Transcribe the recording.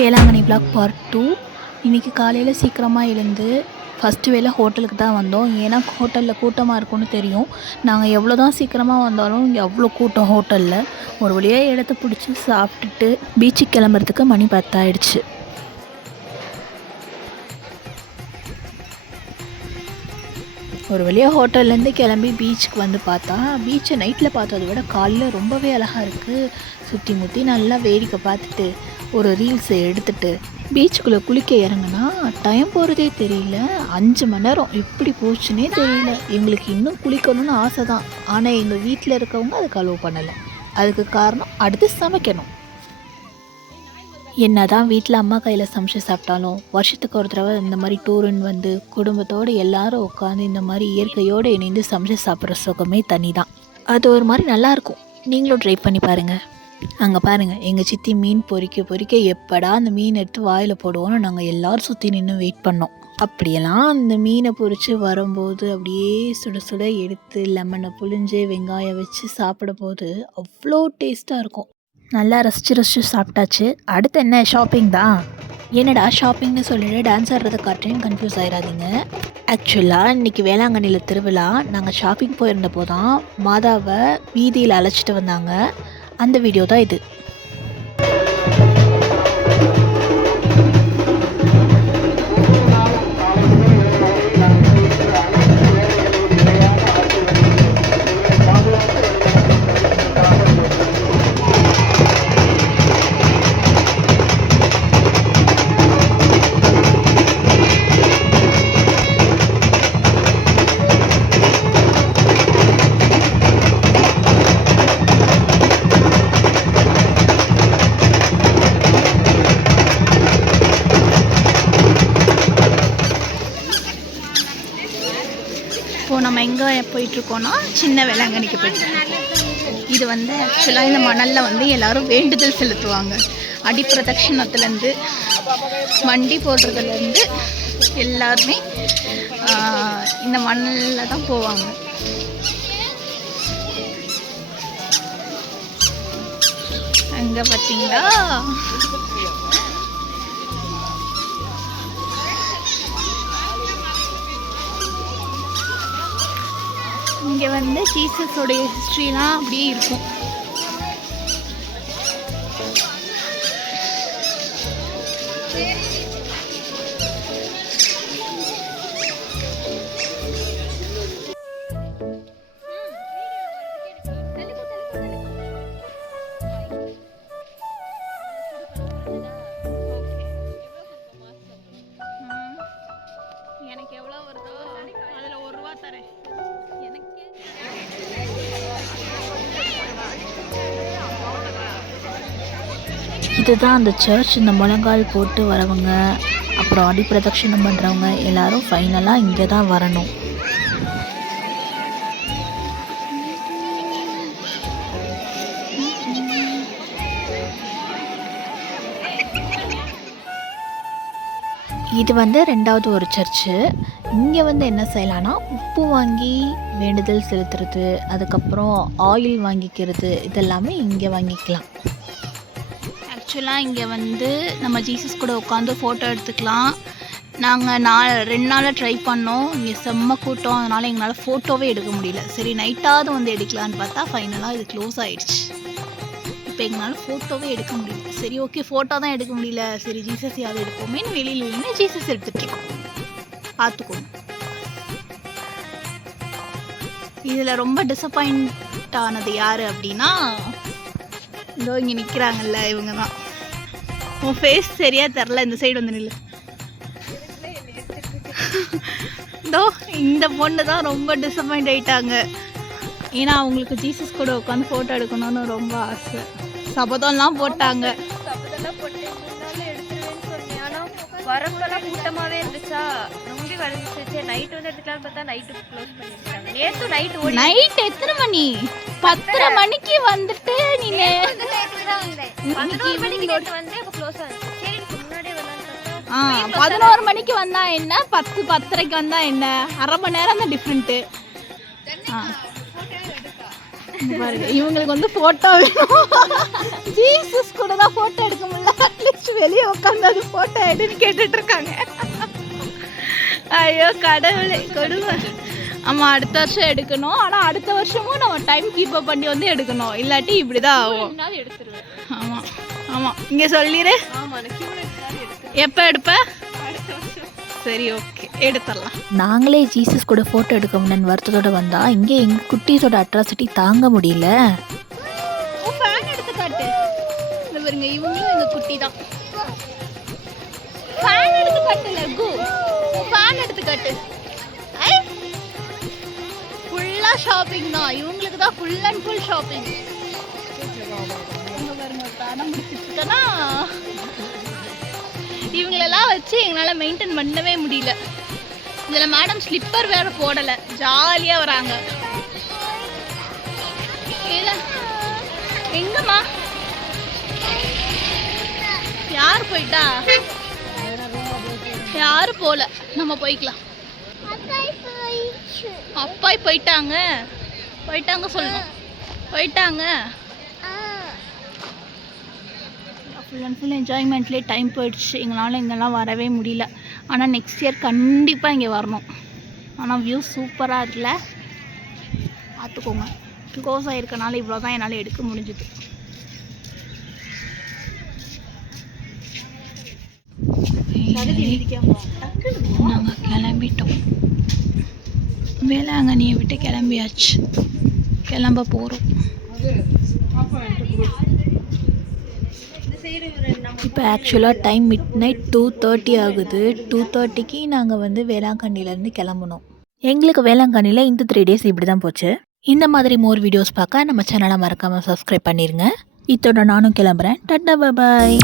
Velankanni black part two இன்றைக்கி காலையில் சீக்கிரமாக எழுந்து ஃபஸ்ட்டு வேலை ஹோட்டலுக்கு தான் வந்தோம். ஏன்னா ஹோட்டலில் கூட்டமாக இருக்கும்னு தெரியும். நாங்கள் எவ்வளோ தான் சீக்கிரமாக வந்தாலும் இங்கே அவ்வளோ கூட்டம் ஹோட்டலில் ஒரு வழியாக இடத்த பிடிச்சி சாப்பிட்டுட்டு பீச்சுக்கு கிளம்புறதுக்கு மணி பத்தாயிடுச்சு. ஒரு வழியாக ஹோட்டல்லேருந்து கிளம்பி பீச்சுக்கு வந்து பார்த்தா பீச்சை நைட்டில் பார்த்ததை விட காலையில் ரொம்பவே அழகாக இருக்குது சுற்றி முற்றி நல்லா வேடிக்கை பார்த்துட்டு ஒரு ரீல்ஸை எடுத்துட்டு பீச்சுக்குள்ளே குளிக்க இறங்குனா டைம் போகிறதே தெரியல. அஞ்சு மணி நேரம் எப்படி போச்சுன்னே தெரியல. எங்களுக்கு இன்னும் குளிக்கணும்னு ஆசை தான் ஆனால் எங்கள் வீட்டில் இருக்கவங்க அதுக்கு அலோவ் பண்ணலை. அதுக்கு காரணம் அடுத்து சமைக்கணும். என்ன தான் வீட்டில் அம்மா கையில் சமைச்சு சாப்பிட்டாலும் வருஷத்துக்கு ஒரு தடவை இந்த மாதிரி டூருன்னு வந்து குடும்பத்தோடு எல்லாரும் உட்காந்து இந்த மாதிரி இயற்கையோடு இணைந்து சமைச்சு சாப்பிட்ற சுகமே தனி தான் அது ஒரு மாதிரி நல்லாயிருக்கும் நீங்களும் ட்ரை பண்ணி பாருங்கள் அங்கே பாருங்கள் எங்கள் சித்தி மீன் பொறிக்க பொறிக்க எப்படா அந்த மீன் எடுத்து வாயில் போடுவோன்னு நாங்கள் எல்லாரும் சுற்றி நின்று வெயிட் பண்ணோம். அப்படியெல்லாம் அந்த மீனை பொறிச்சு வரும்போது அப்படியே சுட சுட எடுத்து லெமனை புழிஞ்சு வெங்காயம் வச்சு சாப்பிடும் போது அவ்வளோ டேஸ்ட்டாக இருக்கும். நல்லா ரசிச்சு ரசிச்சு சாப்பிட்டாச்சு. அடுத்து என்ன ஷாப்பிங் தான்? என்னடா ஷாப்பிங்னு சொல்லிட்டு டான்ஸ் ஆடுறதை காட்டியும் கன்ஃபியூஸ் ஆயிடாதீங்க ஆக்சுவலாக இன்றைக்கி வேளாங்கண்ணியில் திருவிழா. நாங்கள் ஷாப்பிங் போயிருந்தப்போ தான் மாதாவை வீதியில் அழைச்சிட்டு வந்தாங்க. அந்த வீடியோ தான் இது. போயிட்டுருக்கோன்னா சின்ன வேளாங்கண்ணிக்கு போயிட்டு இது வந்து ஆக்சுவலாக இந்த மணலில் வந்து எல்லோரும் வேண்டுதல் செலுத்துவாங்க. அடிப்பிரதட்சணத்துலேருந்து வண்டி போடுறதுலேருந்து எல்லாருமே இந்த மணலில் தான் போவாங்க. அங்கே பார்த்தீங்களா இங்கே வந்து ஜீசஸோடைய ஹிஸ்ட்ரிலாம் அப்படியே இருக்கும். இதுதான் அந்த சர்ச் இந்த முழங்கால் போட்டு வரவங்க அப்புறம் அடி பிரதட்சிணம் பண்ணுறவங்க எல்லாரும் ஃபைனலாக இங்கே தான் வரணும். இது வந்து ரெண்டாவது ஒரு சர்ச்சு இங்கே வந்து என்ன செய்யலாம்னா உப்பு வாங்கி வேண்டுதல் செலுத்துறது அதுக்கப்புறம் ஆயில் வாங்கிக்கிறது இதெல்லாமே இங்கே வாங்கிக்கலாம். ஆக்சுவலாக இங்கே வந்து நம்ம ஜீசஸ் கூட உட்காந்து ஃபோட்டோ எடுத்துக்கலாம். நாங்கள் நான் ரெண்டு நாளாக ட்ரை பண்ணோம். இங்கே செம்ம கூட்டம். அதனால் எங்களால் ஃபோட்டோவே எடுக்க முடியல. சரி நைட்டாவது வந்து எடுக்கலான்னு பார்த்தா ஃபைனலாக இது க்ளோஸ் ஆயிடுச்சு. இப்போ எங்களால் ஃபோட்டோவே எடுக்க முடியல. சரி ஓகே ஃபோட்டோ தான் எடுக்க முடியல. சரி ஜீசஸ் யாவது எடுப்போமேன்னு வெளியில் நின்று ஜீசஸ் எடுத்துட்ருக்கோம் பார்த்துக்கோங்க. இதில் ரொம்ப டிசப்பாயிண்ட் ஆனது யார் அப்படின்னா இதோ இங்கே நிற்கிறாங்கல்ல இவங்க தான் உன் ஃபேஸ் சரியாக தெரில இந்த சைடு வந்து நில்லு. இதோ இந்த பொண்ணு தான் ரொம்ப டிசப்பாயிண்ட் ஆயிட்டாங்க. ஏன்னா அவங்களுக்கு ஜீசஸ் கூட உட்காந்து ஃபோட்டோ எடுக்கணும்னு ரொம்ப ஆசை. சபதம்லாம் போட்டாங்க. வரப்பெல்லாம் கூட்டமாவே இருந்துச்சா? நம்பி வரைஞ்சிச்சு நைட் வந்து எடுத்துக்கலாம்னு பார்த்தா நைட்டு க்ளோஸ் பண்ணிருக்காங்க. நேத்து நைட் ஓடி நைட் எத்தனை மணி? பத்தரை மணிக்கு வந்துட்டு நீ பதினோரு மணிக்கு வந்து ஆ பதினோரு மணிக்கு வந்தா என்ன? பத்து பத்தரைக்கு வந்தா என்ன? அரை மணி நேரம் தான் டிஃப்ரெண்ட்டு பாருங்க இவங்களுக்கு வந்து ஃபோட்டோ வேணும். ஜீசஸ் கூட தான் ஃபோட்டோ எடுக்க முடியல. அட்லீஸ்ட் வெளியே உட்காந்து அது ஃபோட்டோ எடுன்னு கேட்டுட்டு இருக்காங்க. ஐயோ கடவுளை கொடுமை. ஆமாம் அடுத்த வருஷம் எடுக்கணும். ஆனால் அடுத்த வருஷமும் நம்ம டைம் கீப்பப் பண்ணி வந்து எடுக்கணும். இல்லாட்டி இப்படி தான் ஆகும் எடுத்துருவேன். ஆமாம் இங்கே சொல்லிடு எப்போ எடுப்ப? சரி ஓகே எடுத்துடலாம். நாங்களே ஜீசஸ் கூட ஃபோட்டோ எடுக்க முடியலன்னு வருத்தத்தோட வந்தா இங்கே எங்கள் குட்டீஸோட அட்ராசிட்டி தாங்க முடியல. ஃபேன் எடுத்து காட்டு. இந்த பாருங்க இவங்களும் எங்க குட்டி தான் ஃபேன் எடுத்து காட்டு லகு. ஃபேன் எடுத்து காட்டு. ஃபுல்லா ஷாப்பிங் தான் இவங்களுக்கு தான். ஃபுல் அண்ட் ஃபுல் ஷாப்பிங் பாருங்க இவங்களெல்லாம் வச்சு எங்களால் மெயின்டைன் பண்ணவே முடியல. இதில் மேடம் ஸ்லிப்பர் வேற போடலை. ஜாலியாக வராங்க. எங்கம்மா? யார் போயிட்டா? யாரு போல? நம்ம போய்க்கலாம். அப்பாய் போயிட்டாங்க. போயிட்டாங்க சொல்லணும் போயிட்டாங்க. ஃபுல் அண்ட் ஃபுல் என்ஜாய்மெண்ட்லேயே டைம் போயிடுச்சு. எங்களால் இங்கெல்லாம் வரவே முடியல. ஆனால் நெக்ஸ்ட் இயர் கண்டிப்பாக இங்கே வரணும். ஆனால் வியூ சூப்பராக இருக்குல்ல? பார்த்துக்கோங்க க்ளோஸ் ஆகிருக்கனால இவ்வளோ தான் என்னால் எடுக்க முடிஞ்சுது. நாங்கள் கிளம்பிட்டோம். வேளாங்கண்ணியை விட்டு கிளம்பியாச்சு. கிளம்ப போகிறோம் இப்போ ஆக்சுவலாக time midnight two thirty ஆகுது. டூ தேர்ட்டிக்கு நாங்கள் வந்து வேளாங்கண்ணிலேருந்து கிளம்பணும் எங்களுக்கு வேளாங்கண்ணியில் இந்த த்ரீ டேஸ் இப்படி தான் போச்சு. இந்த மாதிரி மோர் வீடியோஸ் பார்க்க நம்ம சேனலை மறக்காமல் சப்ஸ்கிரைப் பண்ணிடுங்க இத்தோட நானும் கிளம்புறேன். டட்டா பாய்